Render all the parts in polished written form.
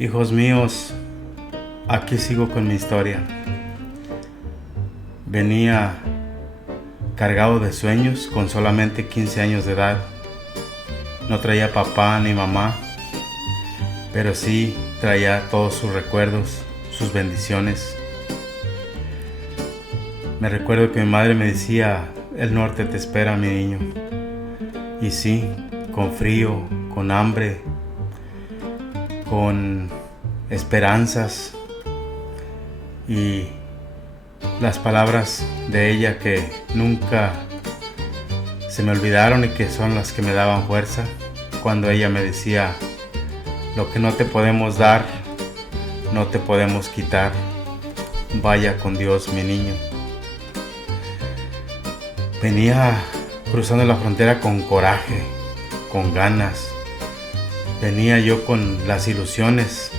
Hijos míos, aquí sigo con mi historia. Venía cargado de sueños con solamente 15 años de edad. No traía papá ni mamá, pero sí traía todos sus recuerdos, sus bendiciones. Me recuerdo que mi madre me decía: el norte te espera, mi niño. Y sí, con frío, con hambre, con esperanzas y las palabras de ella que nunca se me olvidaron y que son las que me daban fuerza cuando ella me decía: lo que no te podemos dar, no te podemos quitar. Vaya con Dios, mi niño. Venía cruzando la frontera con coraje, con ganas. Venía yo con las ilusiones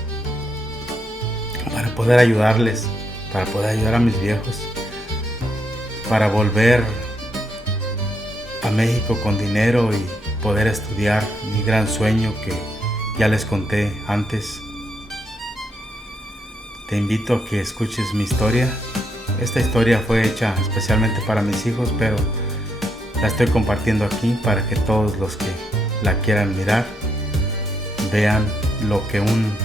para poder ayudarles, para poder ayudar a mis viejos, para volver a México con dinero y poder estudiar mi gran sueño que ya les conté antes. Te invito a que escuches mi historia. Esta historia fue hecha especialmente para mis hijos, pero la estoy compartiendo aquí para que todos los que la quieran mirar vean lo que un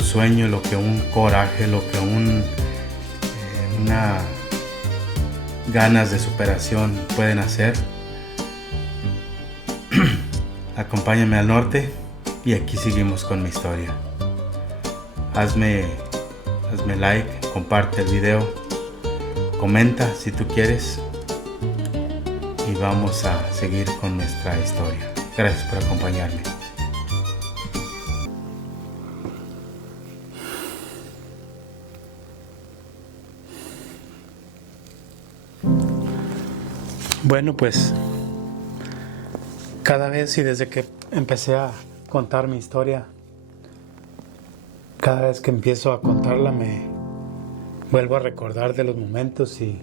sueño, lo que un coraje, lo que una ganas de superación pueden hacer. Acompáñame al norte y aquí seguimos con mi historia. Hazme like, comparte el video, comenta si tú quieres y vamos a seguir con nuestra historia. Gracias por acompañarme. Bueno, pues cada vez y desde que empecé a contar mi historia, cada vez que empiezo a contarla me vuelvo a recordar de los momentos y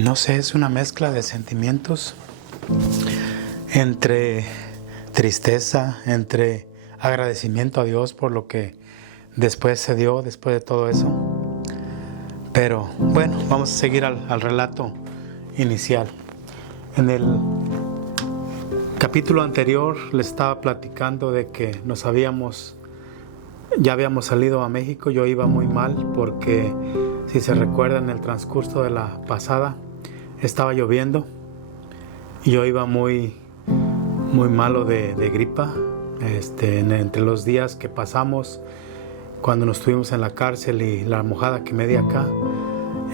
no sé, es una mezcla de sentimientos entre tristeza, entre agradecimiento a Dios por lo que después se dio, después de todo eso. Pero bueno, vamos a seguir al relato inicial. En el capítulo anterior les estaba platicando de que ya habíamos salido a México. Yo iba muy mal porque, si se recuerdan, en el transcurso de la pasada estaba lloviendo y yo iba muy malo de gripa. Entre los días que pasamos cuando nos estuvimos en la cárcel y la mojada que me di acá,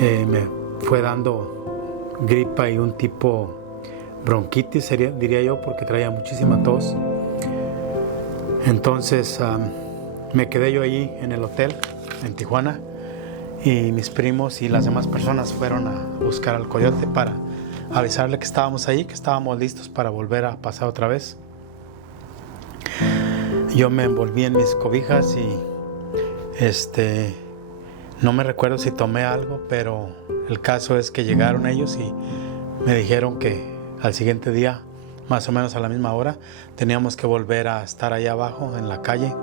me fue dando gripa y un tipo bronquitis, diría yo, porque traía muchísima tos. Entonces me quedé yo allí en el hotel en Tijuana y mis primos y las demás personas fueron a buscar al coyote para avisarle que estábamos ahí, que estábamos listos para volver a pasar otra vez. Yo me envolví en mis cobijas y no me recuerdo si tomé algo, pero el caso es que llegaron ellos y me dijeron que al siguiente día, más o menos a la misma hora, teníamos que volver a estar allá abajo en la calle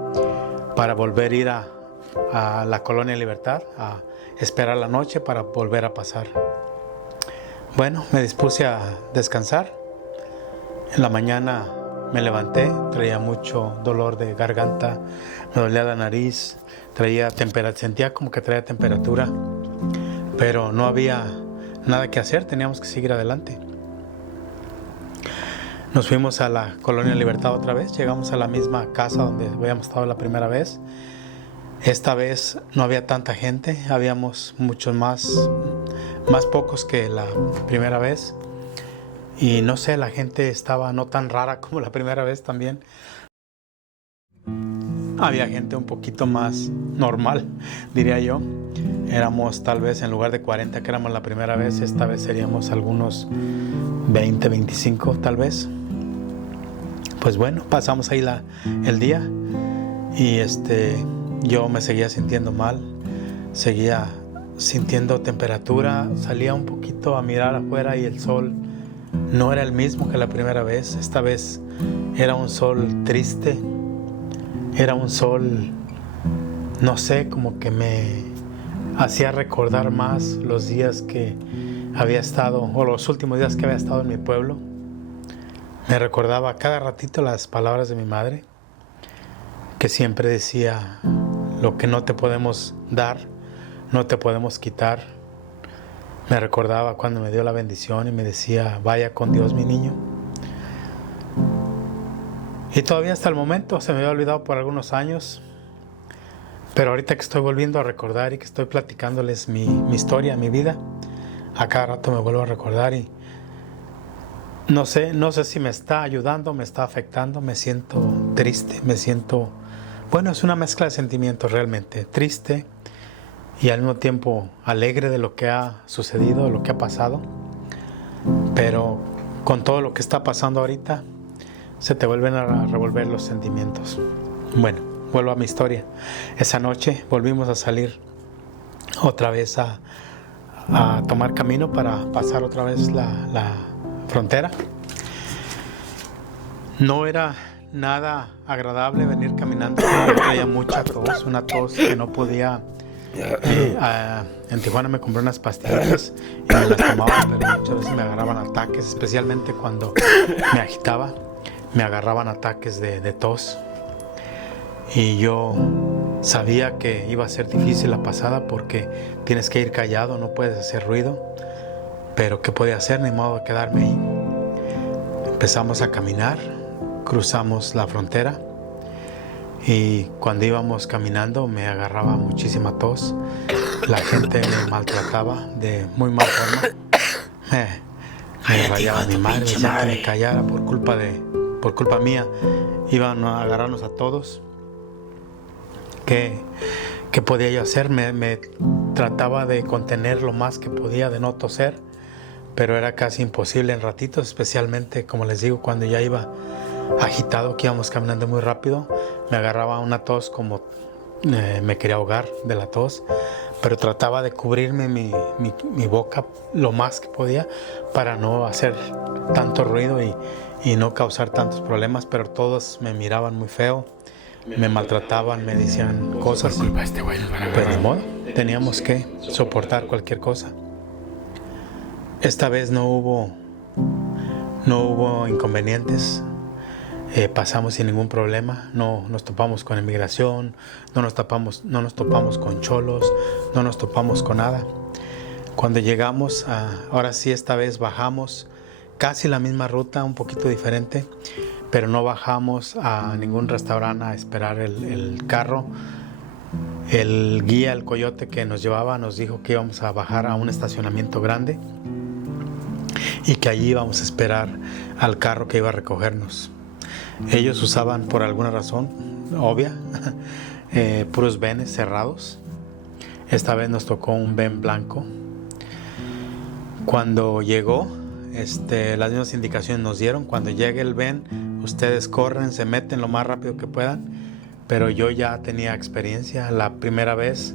para volver a ir a la Colonia Libertad, a esperar la noche para volver a pasar. Bueno, me dispuse a descansar. En la mañana me levanté, traía mucho dolor de garganta, me dolía la nariz, sentía como que traía temperatura, pero no había nada que hacer, teníamos que seguir adelante. Nos fuimos a la Colonia Libertad otra vez, llegamos a la misma casa donde habíamos estado la primera vez. Esta vez no había tanta gente, habíamos muchos más pocos que la primera vez. Y no sé, la gente estaba no tan rara como la primera vez también. Había gente un poquito más normal, diría yo. Éramos tal vez, en lugar de 40 que éramos la primera vez, esta vez seríamos algunos 20, 25 tal vez. Pues bueno, pasamos ahí el día y yo me seguía sintiendo mal, seguía sintiendo temperatura, salía un poquito a mirar afuera y el sol no era el mismo que la primera vez. Esta vez era un sol triste, Era un sol, no sé, como que me hacía recordar más los días que había estado, o los últimos días que había estado en mi pueblo. Me recordaba cada ratito las palabras de mi madre, que siempre decía: lo que no te podemos dar, no te podemos quitar. Me recordaba cuando me dio la bendición y me decía: vaya con Dios, mi niño. Y todavía hasta el momento se me había olvidado por algunos años, pero ahorita que estoy volviendo a recordar y que estoy platicándoles mi historia, mi vida, a cada rato me vuelvo a recordar y no sé si me está ayudando, me está afectando. Me siento triste, bueno, es una mezcla de sentimientos realmente, triste y al mismo tiempo alegre de lo que ha sucedido, de lo que ha pasado. Pero con todo lo que está pasando ahorita, se te vuelven a revolver los sentimientos. Bueno, vuelvo a mi historia. Esa noche volvimos a salir otra vez a tomar camino para pasar otra vez la frontera. No era nada agradable venir caminando. Traía mucha tos, una tos que no podía. En Tijuana me compré unas pastillas y me las tomaba, pero muchas veces me agarraban ataques, especialmente cuando me agitaba. Me agarraban ataques de tos y yo sabía que iba a ser difícil la pasada porque tienes que ir callado, no puedes hacer ruido, pero ¿qué podía hacer? Ni modo de quedarme ahí. Empezamos a caminar, cruzamos la frontera y cuando íbamos caminando me agarraba muchísima tos. La gente me maltrataba de muy mal forma. Me rayaba mi madre, decía que me callara por culpa mía. Iban a agarrarnos a todos. ¿Qué podía yo hacer? Me trataba de contener lo más que podía, de no toser, pero era casi imposible en ratitos, especialmente, como les digo, cuando ya iba agitado, que íbamos caminando muy rápido. Me agarraba una tos como me quería ahogar de la tos, pero trataba de cubrirme mi boca lo más que podía para no hacer tanto ruido y no causar tantos problemas, pero todos me miraban muy feo, me maltrataban, me decían cosas, pero de modo, teníamos que soportar cualquier cosa. Esta vez no hubo inconvenientes, pasamos sin ningún problema, no nos topamos con inmigración, no nos topamos con cholos, no nos topamos con nada. Cuando llegamos, ahora sí, esta vez bajamos casi la misma ruta, un poquito diferente, pero no bajamos a ningún restaurante a esperar el carro. El guía, el coyote que nos llevaba, nos dijo que íbamos a bajar a un estacionamiento grande y que allí íbamos a esperar al carro que iba a recogernos. Ellos usaban, por alguna razón obvia, puros vanes cerrados. Esta vez nos tocó un van blanco. Cuando llegó, las mismas indicaciones nos dieron: cuando llegue el van, ustedes corren, se meten lo más rápido que puedan. Pero yo ya tenía experiencia. La primera vez,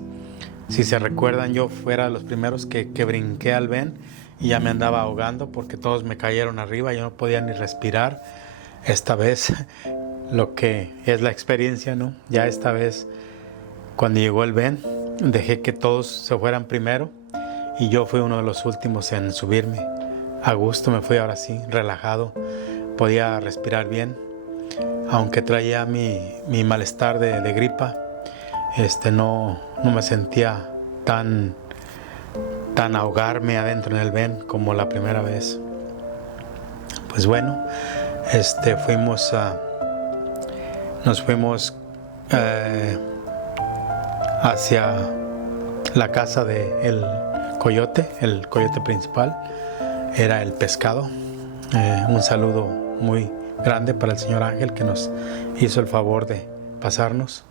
si se recuerdan, yo fuera de los primeros que brinqué al van y ya me andaba ahogando porque todos me cayeron arriba, yo no podía ni respirar. Esta vez, lo que es la experiencia, ¿no? Ya esta vez, cuando llegó el van, dejé que todos se fueran primero y yo fui uno de los últimos en subirme. A gusto me fui, ahora sí, relajado, podía respirar bien. Aunque traía mi malestar de gripa, no me sentía tan ahogarme adentro en el van como la primera vez. Pues bueno, nos fuimos hacia la casa del coyote, el coyote principal. Era el pescado. Un saludo muy grande para el señor Ángel, que nos hizo el favor de pasarnos.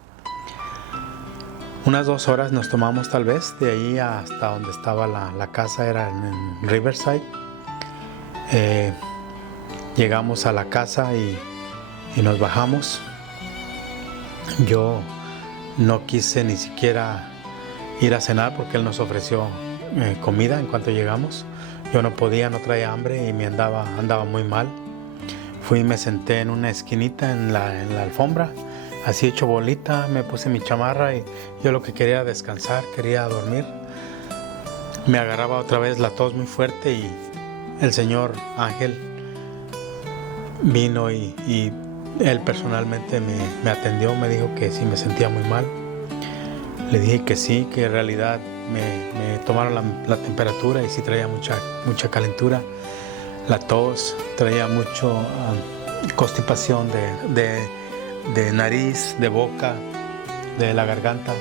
Unas 2 horas nos tomamos, tal vez, de ahí hasta donde estaba la casa, era en Riverside. Llegamos a la casa y nos bajamos. Yo no quise ni siquiera ir a cenar porque él nos ofreció comida en cuanto llegamos. Yo no podía, no traía hambre y andaba muy mal. Fui y me senté en una esquinita en la alfombra así hecho bolita, me puse mi chamarra y yo lo que quería era descansar, quería dormir. Me agarraba otra vez la tos muy fuerte y el señor Ángel vino y él personalmente me atendió, me dijo que si me sentía muy mal. Le dije que sí, que en realidad me tomaron la temperatura y sí traía mucha calentura. La tos, traía mucho constipación de nariz, de boca, de la garganta.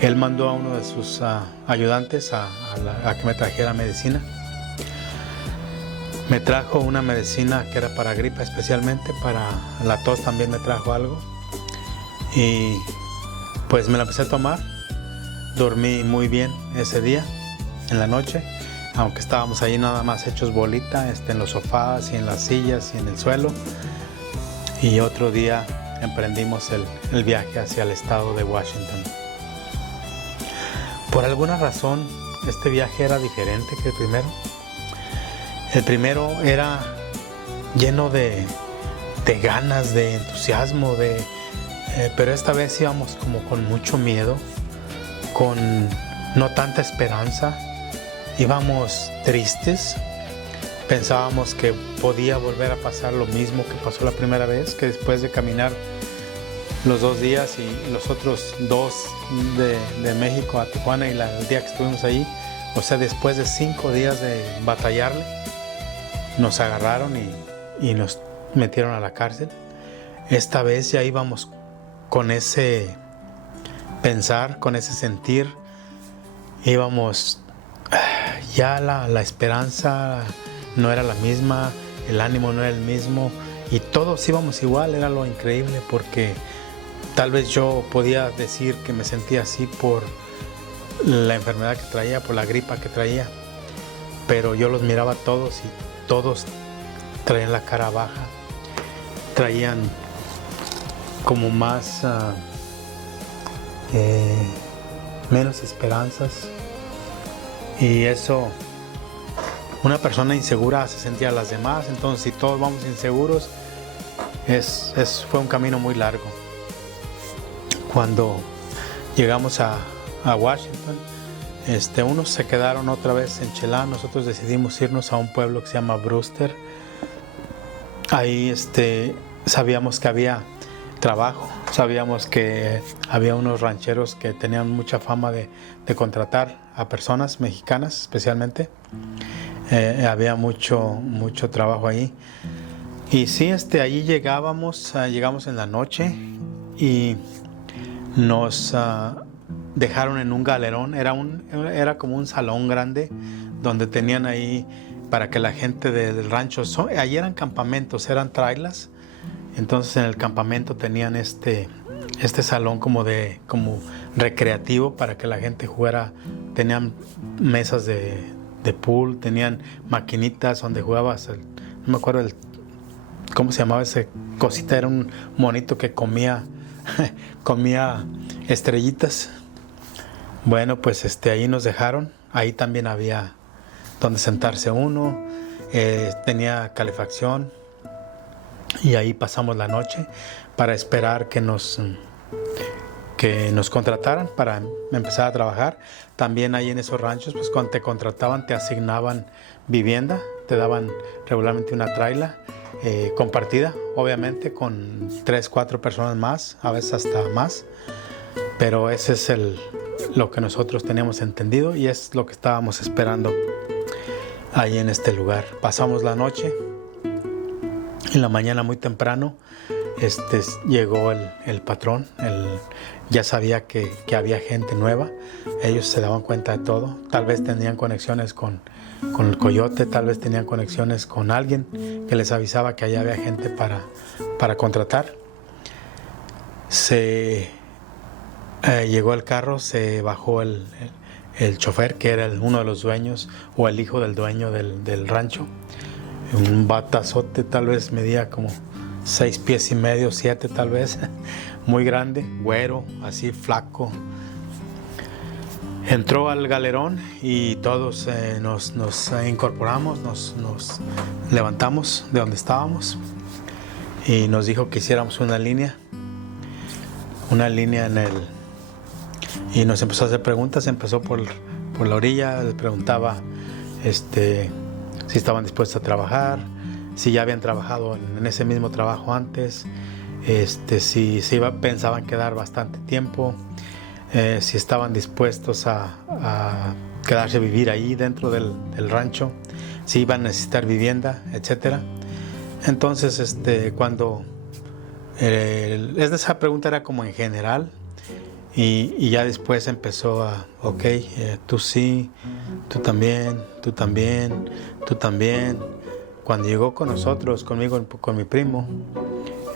Él mandó a uno de sus ayudantes a que me trajera medicina. Me trajo una medicina que era para gripa especialmente, para la tos también me trajo algo. Y pues me la empecé a tomar. Dormí muy bien ese día, en la noche, aunque estábamos ahí nada más hechos bolita, en los sofás y en las sillas y en el suelo. Y otro día emprendimos el viaje hacia el estado de Washington. Por alguna razón, este viaje era diferente que el primero. El primero era lleno de ganas, de entusiasmo, pero esta vez íbamos como con mucho miedo, con no tanta esperanza. Íbamos tristes. Pensábamos que podía volver a pasar lo mismo que pasó la primera vez, que después de caminar los 2 días y los otros 2 de México a Tijuana y el día que estuvimos ahí, o sea, después de 5 días de batallarle, nos agarraron y nos metieron a la cárcel. Esta vez ya íbamos con ese pensar, con ese sentir, íbamos, ya la esperanza no era la misma, el ánimo no era el mismo y todos íbamos igual. Era lo increíble, porque tal vez yo podía decir que me sentía así por la enfermedad que traía, por la gripa que traía, pero yo los miraba a todos y todos traían la cara baja, traían como más menos esperanzas, y eso, una persona insegura hace sentir a las demás. Entonces, si todos vamos inseguros, fue un camino muy largo. Cuando llegamos a Washington, unos se quedaron otra vez en Chelan. Nosotros decidimos irnos a un pueblo que se llama Brewster. Ahí sabíamos que había trabajo, sabíamos que había unos rancheros que tenían mucha fama de contratar a personas mexicanas especialmente. Había mucho trabajo ahí. Y sí, allí llegamos en la noche y nos dejaron en un galerón. Era como un salón grande donde tenían ahí para que la gente del rancho, allí eran campamentos, eran trailers. Entonces en el campamento tenían este salón como recreativo para que la gente jugara. Tenían mesas de pool, tenían maquinitas donde jugabas, no me acuerdo cómo se llamaba ese cosita, era un monito que comía estrellitas. Bueno, pues ahí nos dejaron. Ahí también había donde sentarse uno, tenía calefacción, y ahí pasamos la noche para esperar que nos contrataran para empezar a trabajar. También ahí en esos ranchos, pues cuando te contrataban te asignaban vivienda, te daban regularmente una traila compartida, obviamente con 3-4 personas más, a veces hasta más, pero ese es lo que nosotros teníamos entendido y es lo que estábamos esperando ahí en este lugar. Pasamos la noche. En la mañana muy temprano llegó el patrón. Ya sabía que había gente nueva. Ellos se daban cuenta de todo. Tal vez tenían conexiones con el coyote, tal vez tenían conexiones con alguien que les avisaba que allá había gente para contratar. Llegó el carro, se bajó el chofer, que era uno de los dueños o el hijo del dueño del rancho. Un batazote, tal vez medía como 6 pies y medio, 7 tal vez, muy grande, güero, así flaco. Entró al galerón y todos nos incorporamos, nos levantamos de donde estábamos y nos dijo que hiciéramos una línea una línea y nos empezó a hacer preguntas. Empezó por la orilla, les preguntaba si estaban dispuestos a trabajar, si ya habían trabajado en ese mismo trabajo antes, si pensaban quedar bastante tiempo, si estaban dispuestos a quedarse a vivir ahí dentro del rancho, si iban a necesitar vivienda, etcétera. Entonces, cuando esa pregunta era como en general, y ya después empezó tú sí, tú también, tú también, tú también. Cuando llegó con nosotros, conmigo, con mi primo,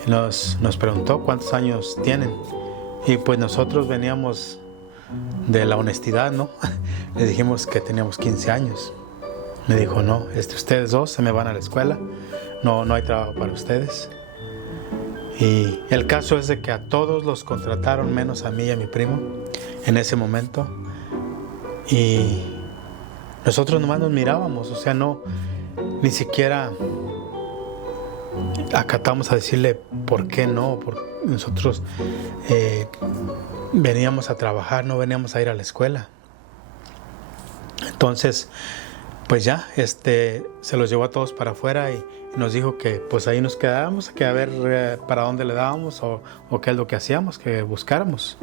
nos preguntó cuántos años tienen. Y pues nosotros veníamos de la honestidad, ¿no? Le dijimos que teníamos 15 años. Me dijo, no, ustedes dos se me van a la escuela, no hay trabajo para ustedes. Y el caso es de que a todos los contrataron, menos a mí y a mi primo, en ese momento. Y nosotros nomás nos mirábamos, ni siquiera acatamos a decirle por qué no, porque nosotros veníamos a trabajar, no veníamos a ir a la escuela. Entonces, pues ya, se los llevó a todos para afuera y nos dijo que pues ahí nos quedábamos, que a ver para dónde le dábamos o qué es lo que hacíamos, que buscáramos.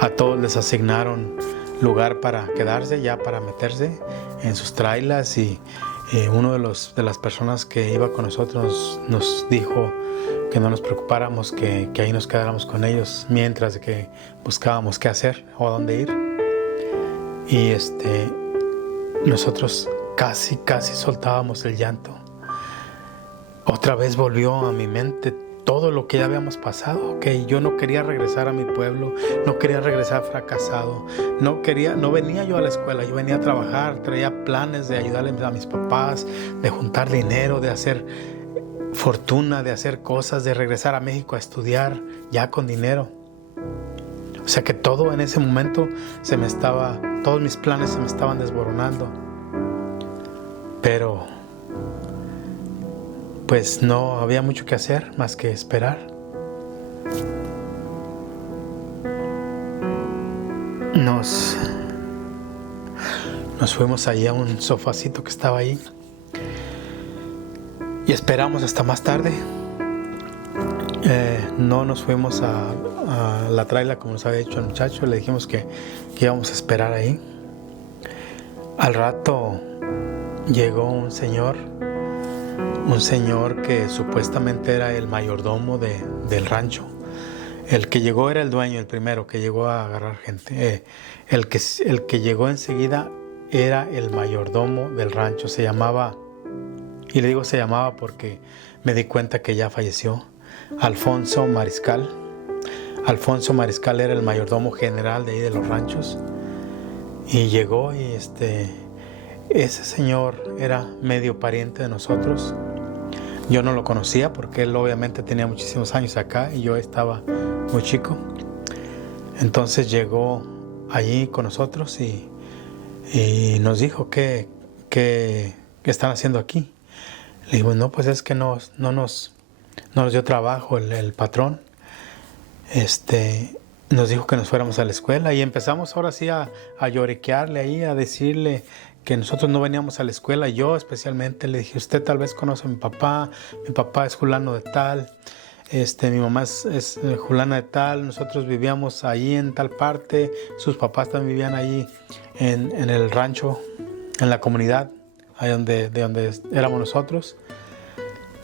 A todos les asignaron lugar para quedarse, ya para meterse en sus trailas, y uno de las personas que iba con nosotros nos dijo que no nos preocupáramos, que ahí nos quedáramos con ellos mientras que buscábamos qué hacer o a dónde ir. Y nosotros casi soltábamos el llanto. Otra vez volvió a mi mente todo lo que ya habíamos pasado, que yo no quería regresar a mi pueblo, no quería regresar fracasado, no venía yo a la escuela, yo venía a trabajar, traía planes de ayudarle a mis papás, de juntar dinero, de hacer fortuna, de hacer cosas, de regresar a México a estudiar ya con dinero. O sea que todo en ese momento todos mis planes se me estaban desboronando. Pero pues no había mucho que hacer más que esperar. Nos fuimos ahí a un sofacito que estaba ahí y esperamos hasta más tarde. No nos fuimos a la traila como nos había dicho el muchacho. Le dijimos que íbamos a esperar ahí. Al rato llegó un señor que supuestamente era el mayordomo del rancho. El que llegó era el dueño, el primero que llegó a agarrar gente. El que llegó enseguida era el mayordomo del rancho. Se llamaba, y le digo se llamaba porque me di cuenta que ya falleció, Alfonso Mariscal. Alfonso Mariscal era el mayordomo general de ahí de los ranchos. Y llegó y ese señor era medio pariente de nosotros. Yo no lo conocía porque él obviamente tenía muchísimos años acá y yo estaba muy chico. Entonces llegó allí con nosotros y nos dijo ¿qué están haciendo aquí? Le digo, no, pues es que no nos dio trabajo el patrón. Nos dijo que nos fuéramos a la escuela y empezamos ahora sí a lloriquearle ahí, a decirle que nosotros no veníamos a la escuela. Yo especialmente le dije, usted tal vez conoce a mi papá es fulano de tal, mi mamá es fulana de tal, nosotros vivíamos ahí en tal parte, sus papás también vivían ahí en el rancho, en la comunidad, ahí de donde éramos nosotros.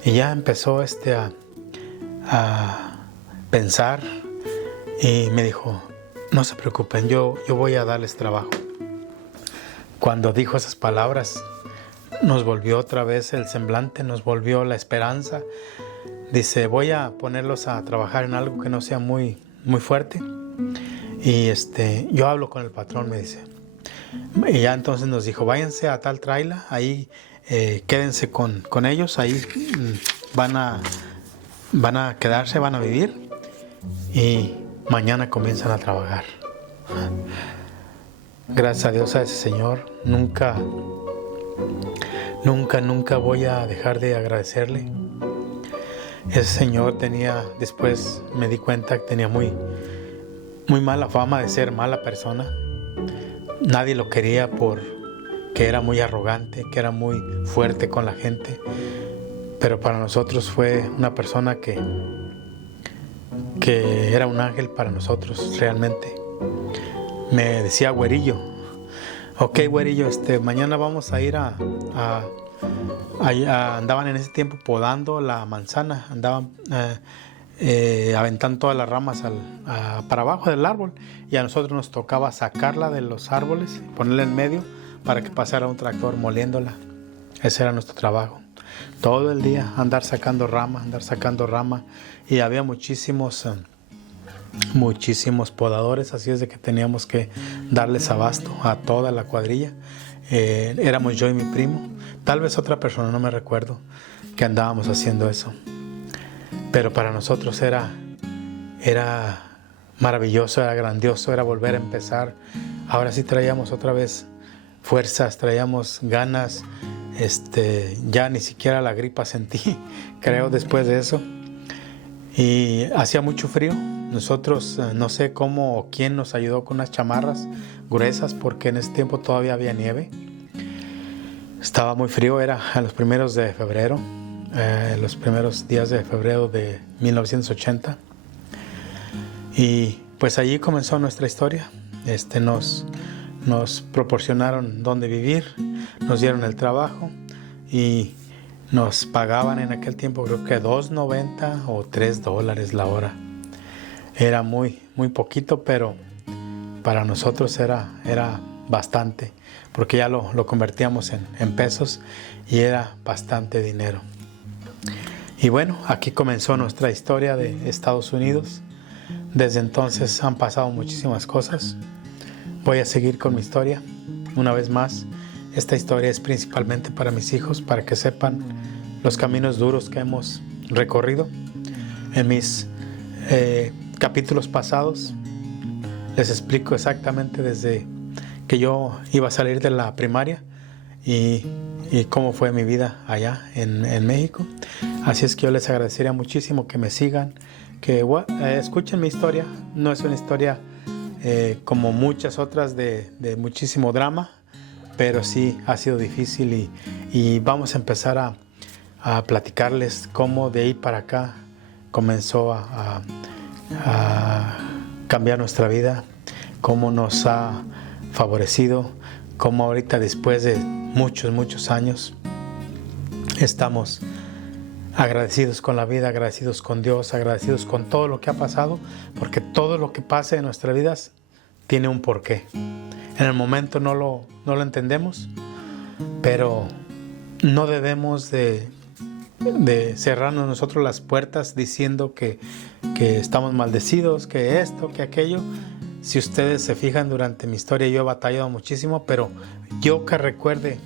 Y ya empezó a pensar y me dijo, no se preocupen, yo voy a darles trabajo. Cuando dijo esas palabras, nos volvió otra vez el semblante, nos volvió la esperanza. Dice, voy a ponerlos a trabajar en algo que no sea muy, muy fuerte. Y yo hablo con el patrón, me dice. Y ya entonces nos dijo, váyanse a tal traila, ahí quédense con ellos, ahí van a quedarse, van a vivir y mañana comienzan a trabajar. Gracias a Dios, a ese Señor, nunca voy a dejar de agradecerle. Ese señor después me di cuenta que tenía muy mala fama de ser mala persona. Nadie lo quería porque era muy arrogante, que era muy fuerte con la gente. Pero para nosotros fue una persona que era un ángel para nosotros realmente. Me decía güerillo. Ok, güerillo, mañana vamos a ir andaban en ese tiempo podando la manzana, andaban aventando todas las ramas para abajo del árbol, y a nosotros nos tocaba sacarla de los árboles, ponerla en medio para que pasara un tractor moliéndola. Ese era nuestro trabajo. Todo el día andar sacando rama, y había muchísimos podadores, así es de que teníamos que darles abasto a toda la cuadrilla. Éramos yo y mi primo, tal vez otra persona, no me recuerdo, que andábamos haciendo eso. Pero para nosotros era maravilloso, era grandioso, era volver a empezar. Ahora sí traíamos otra vez fuerzas, traíamos ganas. Ya ni siquiera la gripa sentí, creo, después de eso. Y hacía mucho frío. Nosotros no sé cómo o quién nos ayudó con unas chamarras gruesas, porque en ese tiempo todavía había nieve. Estaba muy frío, era a los primeros de febrero, los primeros días de febrero de 1980. Y pues allí comenzó nuestra historia. Nos proporcionaron dónde vivir, nos dieron el trabajo y nos pagaban en aquel tiempo, creo que $2.90 o $3 la hora. Era muy poquito, pero para nosotros era bastante, porque ya lo convertíamos en pesos y era bastante dinero. Y bueno, aquí comenzó nuestra historia de Estados Unidos. Desde entonces han pasado muchísimas cosas. Voy a seguir con mi historia. Una vez más, esta historia es principalmente para mis hijos, para que sepan los caminos duros que hemos recorrido. En mis capítulos pasados les explico exactamente desde que yo iba a salir de la primaria y cómo fue mi vida allá en México. Así es que yo les agradecería muchísimo que me sigan, que escuchen mi historia. No es una historia como muchas otras de muchísimo drama, pero sí ha sido difícil, y vamos a empezar a platicarles cómo de ahí para acá comenzó a cambiar nuestra vida, cómo nos ha favorecido, cómo ahorita, después de muchos años, estamos agradecidos con la vida, agradecidos con Dios, agradecidos con todo lo que ha pasado, porque todo lo que pasa en nuestras vidas tiene un porqué. En el momento no lo entendemos, pero no debemos de cerrarnos nosotros las puertas diciendo que estamos maldecidos, que esto, que aquello. Si ustedes se fijan, durante mi historia yo he batallado muchísimo, pero yo que recuerde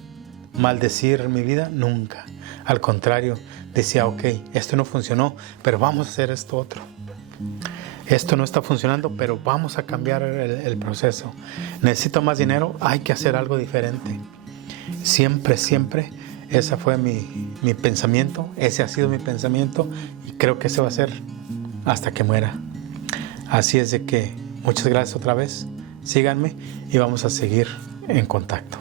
maldecir mi vida, nunca. Al contrario, decía, ok, esto no funcionó, pero vamos a hacer esto otro. Esto no está funcionando, pero vamos a cambiar el proceso. Necesito más dinero, hay que hacer algo diferente. Siempre, ese fue mi pensamiento, ese ha sido mi pensamiento, y creo que ese va a ser hasta que muera. Así es de que muchas gracias otra vez, síganme y vamos a seguir en contacto.